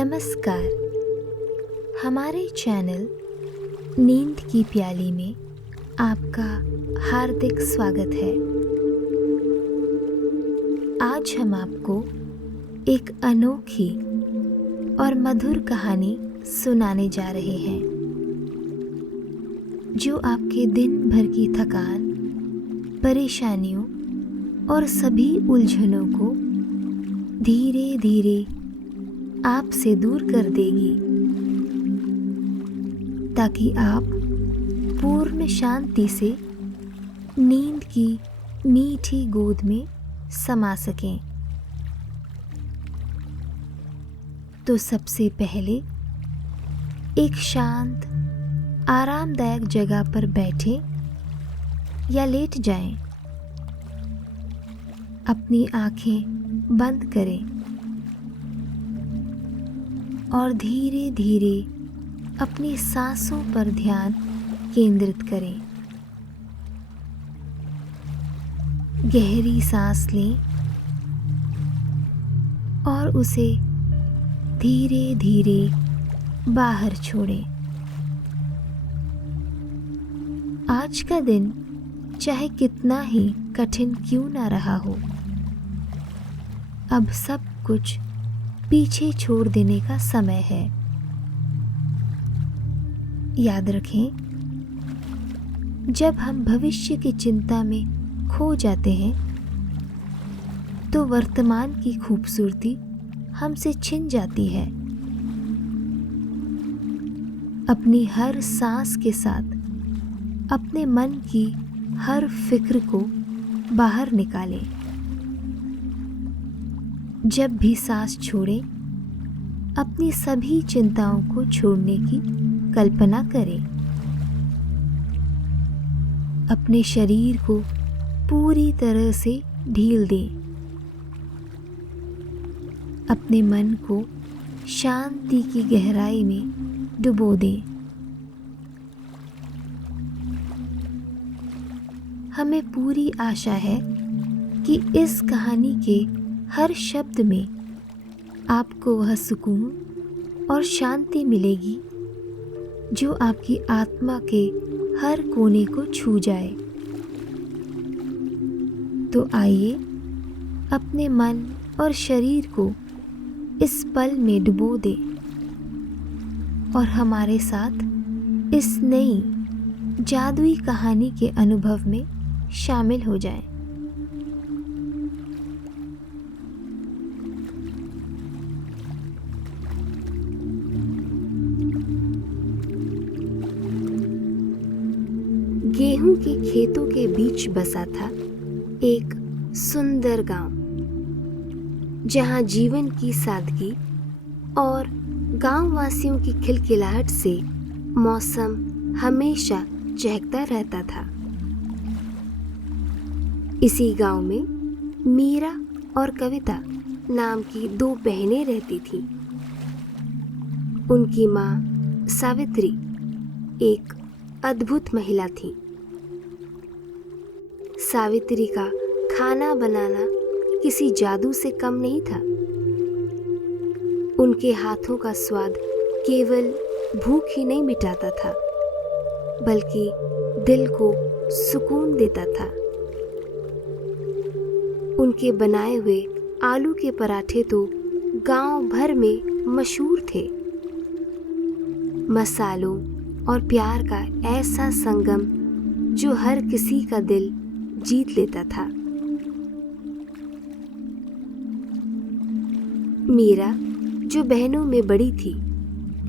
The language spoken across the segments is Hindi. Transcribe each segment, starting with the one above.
नमस्कार। हमारे चैनल नींद की प्याली में आपका हार्दिक स्वागत है। आज हम आपको एक अनोखी और मधुर कहानी सुनाने जा रहे हैं जो आपके दिन भर की थकान, परेशानियों और सभी उलझनों को धीरे धीरे आपसे दूर कर देगी, ताकि आप पूर्ण शांति से नींद की मीठी गोद में समा सकें। तो सबसे पहले एक शांत, आरामदायक जगह पर बैठें या लेट जाएं। अपनी आंखें बंद करें और धीरे धीरे अपनी सांसों पर ध्यान केंद्रित करें। गहरी सांस लें और उसे धीरे धीरे बाहर छोड़ें। आज का दिन चाहे कितना ही कठिन क्यों ना रहा हो, अब सब कुछ पीछे छोड़ देने का समय है। याद रखें, जब हम भविष्य की चिंता में खो जाते हैं तो वर्तमान की खूबसूरती हमसे छिन जाती है। अपनी हर सांस के साथ अपने मन की हर फिक्र को बाहर निकालें। जब भी सांस छोड़ें, अपनी सभी चिंताओं को छोड़ने की कल्पना करें। अपने शरीर को पूरी तरह से ढील दें। अपने मन को शांति की गहराई में डुबो दें। हमें पूरी आशा है कि इस कहानी के हर शब्द में आपको वह सुकून और शांति मिलेगी जो आपकी आत्मा के हर कोने को छू जाए। तो आइए अपने मन और शरीर को इस पल में डुबो दें और हमारे साथ इस नई जादुई कहानी के अनुभव में शामिल हो जाएं। गेहूं के खेतों के बीच बसा था एक सुंदर गांव, जहां जीवन की सादगी और गांव वासियों की खिलखिलाहट से मौसम हमेशा चहकता रहता था। इसी गांव में मीरा और कविता नाम की दो बहनें रहती थीं। उनकी माँ सावित्री एक अद्भुत महिला थी। सावित्री का खाना बनाना किसी जादू से कम नहीं था। उनके हाथों का स्वाद केवल भूख ही नहीं मिटाता था, बल्कि दिल को सुकून देता था। उनके बनाए हुए आलू के पराठे तो गांव भर में मशहूर थे। मसालों और प्यार का ऐसा संगम जो हर किसी का दिल जीत लेता था। मीरा, जो बहनों में बड़ी थी,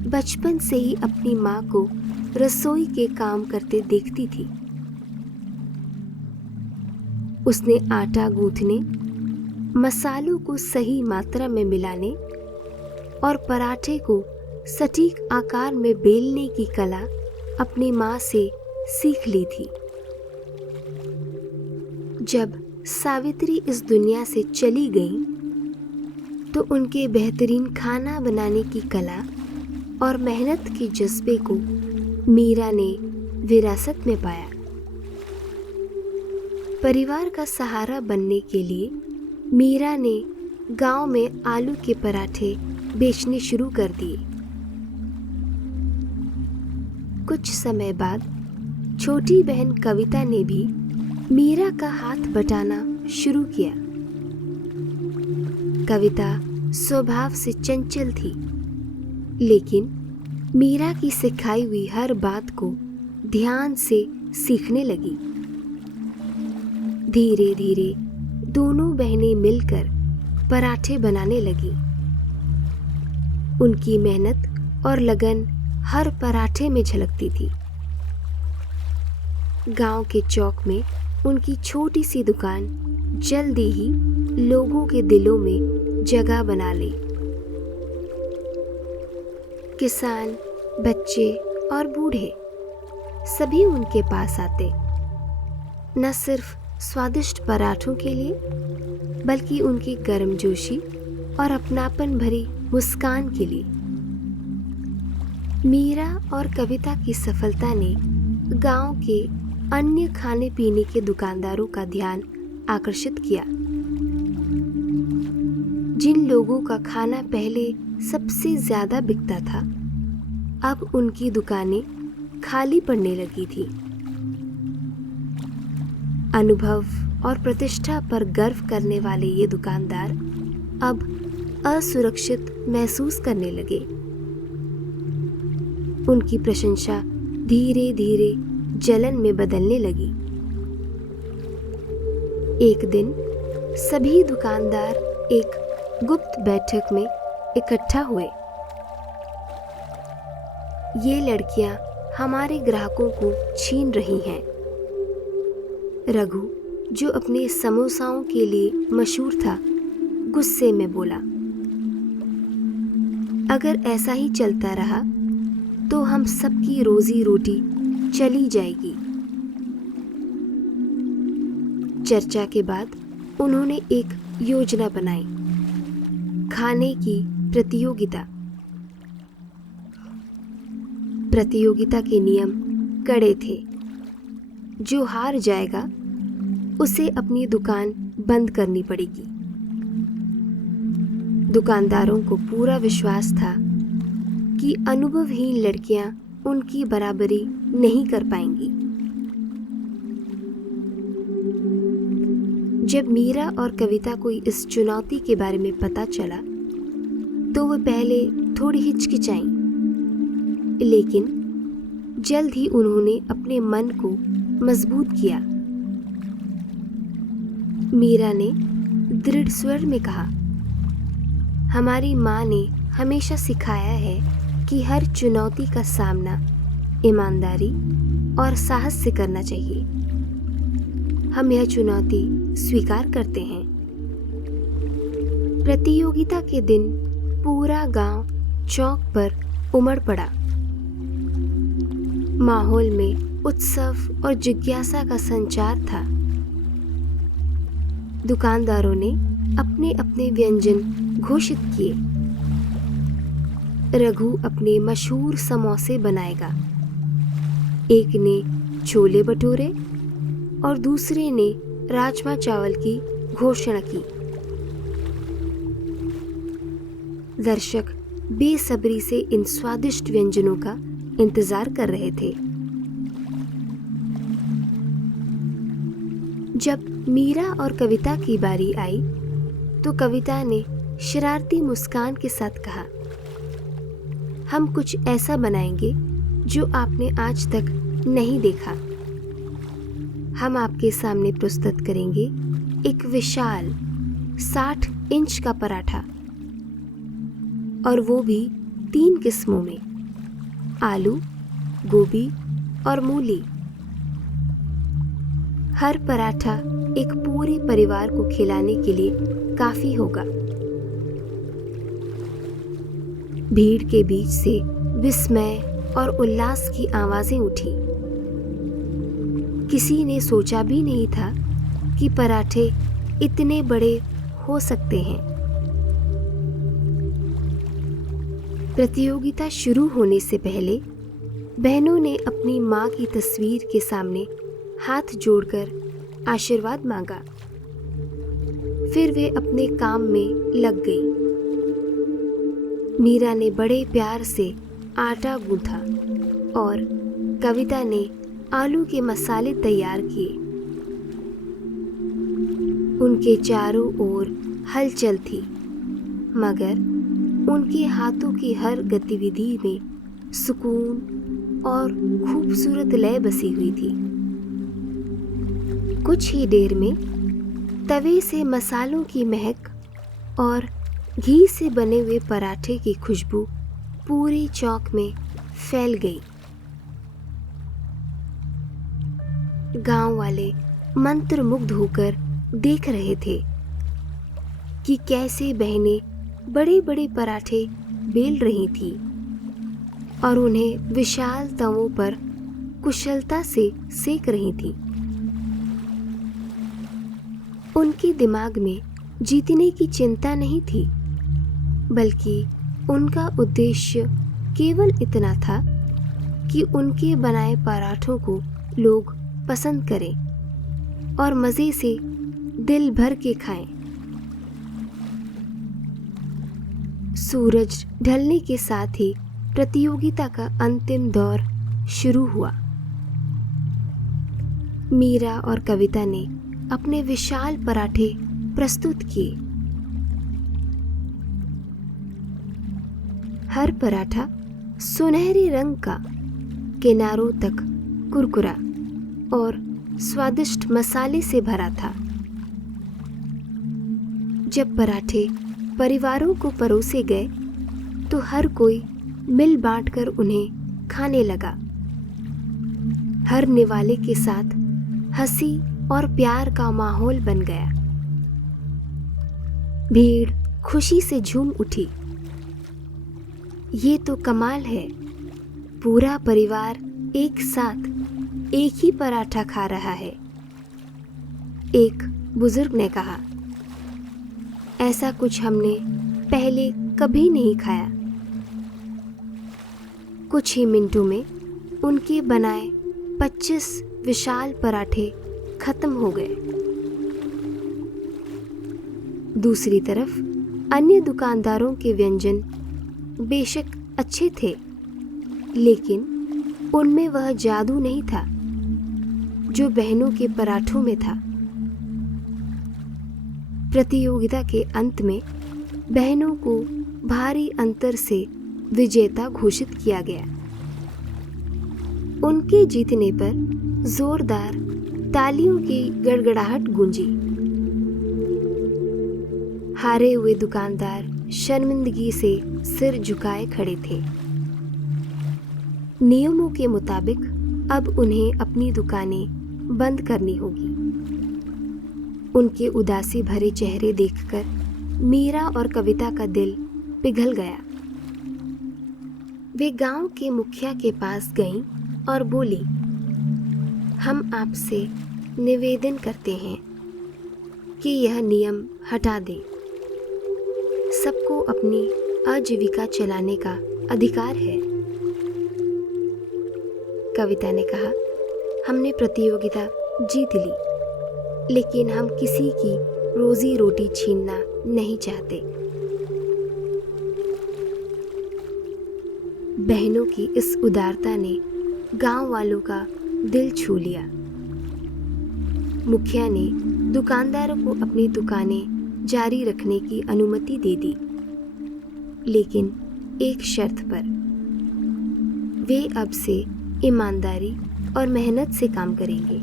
बचपन से ही अपनी माँ को रसोई के काम करते देखती थी। उसने आटा गूंथने, मसालों को सही मात्रा में मिलाने और पराठे को सटीक आकार में बेलने की कला अपनी माँ से सीख ली थी। जब सावित्री इस दुनिया से चली गई तो उनके बेहतरीन खाना बनाने की कला और मेहनत के जज्बे को मीरा ने विरासत में पाया। परिवार का सहारा बनने के लिए मीरा ने गांव में आलू के पराठे बेचने शुरू कर दिए। कुछ समय बाद छोटी बहन कविता ने भी मीरा का हाथ बटाना शुरू किया। कविता स्वभाव से चंचल थी, लेकिन मीरा की सिखाई हुई हर बात को ध्यान से सीखने लगी। धीरे धीरे दोनों बहनें मिलकर पराठे बनाने लगी। उनकी मेहनत और लगन हर पराठे में झलकती थी। गांव के चौक में उनकी छोटी सी दुकान जल्दी ही लोगों के दिलों में जगह बना ली। किसान, बच्चे और बूढ़े सभी उनके पास आते, न सिर्फ स्वादिष्ट पराठों के लिए, बल्कि उनकी गर्मजोशी और अपनापन भरी मुस्कान के लिए। मीरा और कविता की सफलता ने गांव के अन्य खाने पीने के दुकानदारों का ध्यान आकर्षित किया। जिन लोगों का खाना पहले सबसे ज्यादा बिकता था, अब उनकी दुकानें खाली पड़ने लगी थी। अनुभव और प्रतिष्ठा पर गर्व करने वाले ये दुकानदार अब असुरक्षित महसूस करने लगे। उनकी प्रशंसा धीरे धीरे जलन में बदलने लगी। एक दिन सभी दुकानदार एक गुप्त बैठक में इकट्ठा हुए। ये लड़कियां हमारे ग्राहकों को छीन रही हैं। रघु, जो अपने समोसाओं के लिए मशहूर था, गुस्से में बोला, अगर ऐसा ही चलता रहा तो हम सबकी रोजी रोटी चली जाएगी। चर्चा के बाद उन्होंने एक योजना बनाई, खाने की प्रतियोगिता। प्रतियोगिता के नियम कड़े थे। जो हार जाएगा उसे अपनी दुकान बंद करनी पड़ेगी। दुकानदारों को पूरा विश्वास था कि अनुभवहीन लड़कियां उनकी बराबरी नहीं कर पाएंगी। जब मीरा और कविता को इस चुनौती के बारे में पता चला तो वे पहले थोड़ी हिचकिचाईं, लेकिन जल्द ही उन्होंने अपने मन को मजबूत किया। मीरा ने दृढ़ स्वर में कहा, हमारी माँ ने हमेशा सिखाया है कि हर चुनौती का सामना ईमानदारी और साहस से करना चाहिए। हम यह चुनौती स्वीकार करते हैं। प्रतियोगिता के दिन पूरा गांव चौक पर उमड़ पड़ा। माहौल में उत्सव और जिज्ञासा का संचार था। दुकानदारों ने अपने अपने व्यंजन घोषित किए। रघु अपने मशहूर समोसे बनाएगा, एक ने छोले भटूरे और दूसरे ने राजमा चावल की घोषणा की। दर्शक बेसब्री से इन स्वादिष्ट व्यंजनों का इंतजार कर रहे थे। जब मीरा और कविता की बारी आई तो कविता ने शरारती मुस्कान के साथ कहा, हम कुछ ऐसा बनाएंगे जो आपने आज तक नहीं देखा। हम आपके सामने प्रस्तुत करेंगे एक विशाल 60 इंच का पराठा, और वो भी 3 किस्मों में, आलू, गोभी और मूली। हर पराठा एक पूरे परिवार को खिलाने के लिए काफी होगा। भीड़ के बीच से विस्मय और उल्लास की आवाजें उठी। किसी ने सोचा भी नहीं था कि पराठे इतने बड़े हो सकते हैं। प्रतियोगिता शुरू होने से पहले बहनों ने अपनी माँ की तस्वीर के सामने हाथ जोड़कर आशीर्वाद मांगा। फिर वे अपने काम में लग गई। मीरा ने बड़े प्यार से आटा गूंथा और कविता ने आलू के मसाले तैयार किए। उनके चारों ओर हलचल थी, मगर उनके हाथों की हर गतिविधि में सुकून और खूबसूरत लय बसी हुई थी। कुछ ही देर में तवे से मसालों की महक और घी से बने हुए पराठे की खुशबू पूरी चौक में फैल गई। गांव वाले मंत्रमुग्ध होकर देख रहे थे कि कैसे बहनें बड़े बड़े पराठे बेल रही थी और उन्हें विशाल तवों पर कुशलता से सेक रही थी। उनके दिमाग में जीतने की चिंता नहीं थी, बल्कि उनका उद्देश्य केवल इतना था कि उनके बनाए पराठों को लोग पसंद करें और मज़े से दिल भर के खाएं। सूरज ढलने के साथ ही प्रतियोगिता का अंतिम दौर शुरू हुआ। मीरा और कविता ने अपने विशाल पराठे प्रस्तुत किए। हर पराठा सुनहरे रंग का, किनारों तक कुरकुरा और स्वादिष्ट मसाले से भरा था। जब पराठे परिवारों को परोसे गए तो हर कोई मिल बांटकर उन्हें खाने लगा। हर निवाले के साथ हंसी और प्यार का माहौल बन गया। भीड़ खुशी से झूम उठी। ये तो कमाल है, पूरा परिवार एक साथ एक ही पराठा खा रहा है, एक बुजुर्ग ने कहा। ऐसा कुछ हमने पहले कभी नहीं खाया। कुछ ही मिनटों में उनके बनाए 25 विशाल पराठे खत्म हो गए। दूसरी तरफ अन्य दुकानदारों के व्यंजन बेशक अच्छे थे, लेकिन उनमें वह जादू नहीं था जो बहनों के पराठों में था। प्रतियोगिता के अंत में बहनों को भारी अंतर से विजेता घोषित किया गया। उनके जीतने पर जोरदार तालियों की गड़गड़ाहट गूंजी। हारे हुए दुकानदार शर्मिंदगी से सिर झुकाए खड़े थे। नियमों के मुताबिक अब उन्हें अपनी दुकानें बंद करनी होगी। उनके उदासी भरे चेहरे देखकर मीरा और कविता का दिल पिघल गया। वे गांव के मुखिया के पास गईं और बोली, हम आपसे निवेदन करते हैं कि यह नियम हटा दें। सबको अपनी आजीविका चलाने का अधिकार है। कविता ने कहा, हमने प्रतियोगिता जीत ली, लेकिन हम किसी की रोजी रोटी छीनना नहीं चाहते। बहनों की इस उदारता ने गांव वालों का दिल छू लिया। मुखिया ने दुकानदारों को अपनी दुकानें जारी रखने की अनुमति दे दी, लेकिन एक शर्त पर। वे अब से ईमानदारी और मेहनत से काम करेंगे।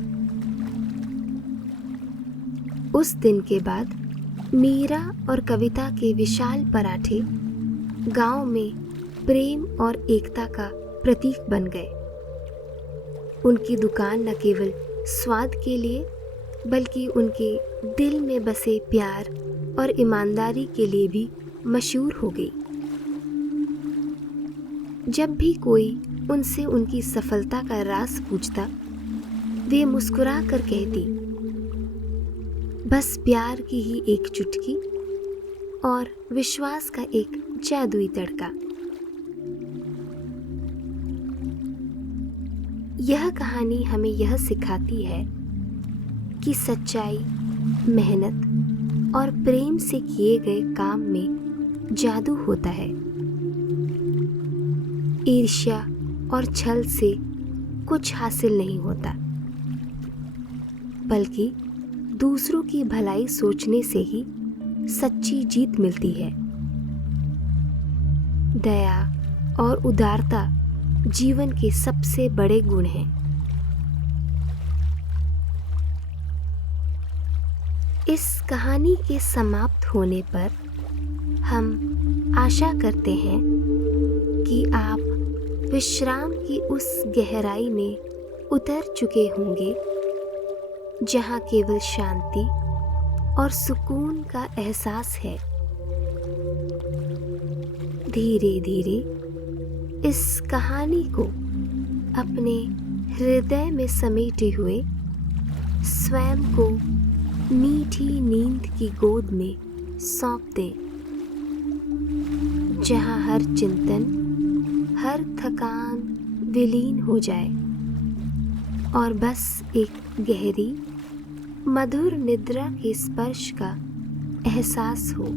उस दिन के बाद मीरा और कविता के विशाल पराठे गांव में प्रेम और एकता का प्रतीक बन गए। उनकी दुकान न केवल स्वाद के लिए, बल्कि उनके दिल में बसे प्यार और ईमानदारी के लिए भी मशहूर हो गई। जब भी कोई उनसे उनकी सफलता का राज पूछता, वे मुस्कुरा कर कहती, बस प्यार की ही एक चुटकी और विश्वास का एक जादुई तड़का। यह कहानी हमें यह सिखाती है कि सच्चाई, मेहनत और प्रेम से किए गए काम में जादू होता है। ईर्ष्या और छल से कुछ हासिल नहीं होता, बल्कि दूसरों की भलाई सोचने से ही सच्ची जीत मिलती है। दया और उदारता जीवन के सबसे बड़े गुण हैं। इस कहानी के समाप्त होने पर हम आशा करते हैं कि आप विश्राम की उस गहराई में उतर चुके होंगे जहाँ केवल शांति और सुकून का एहसास है। धीरे धीरे इस कहानी को अपने हृदय में समेटे हुए स्वयं को मीठी नींद की गोद में सौंप दें, जहाँ हर चिंतन, हर थकान विलीन हो जाए और बस एक गहरी मधुर निद्रा के स्पर्श का एहसास हो।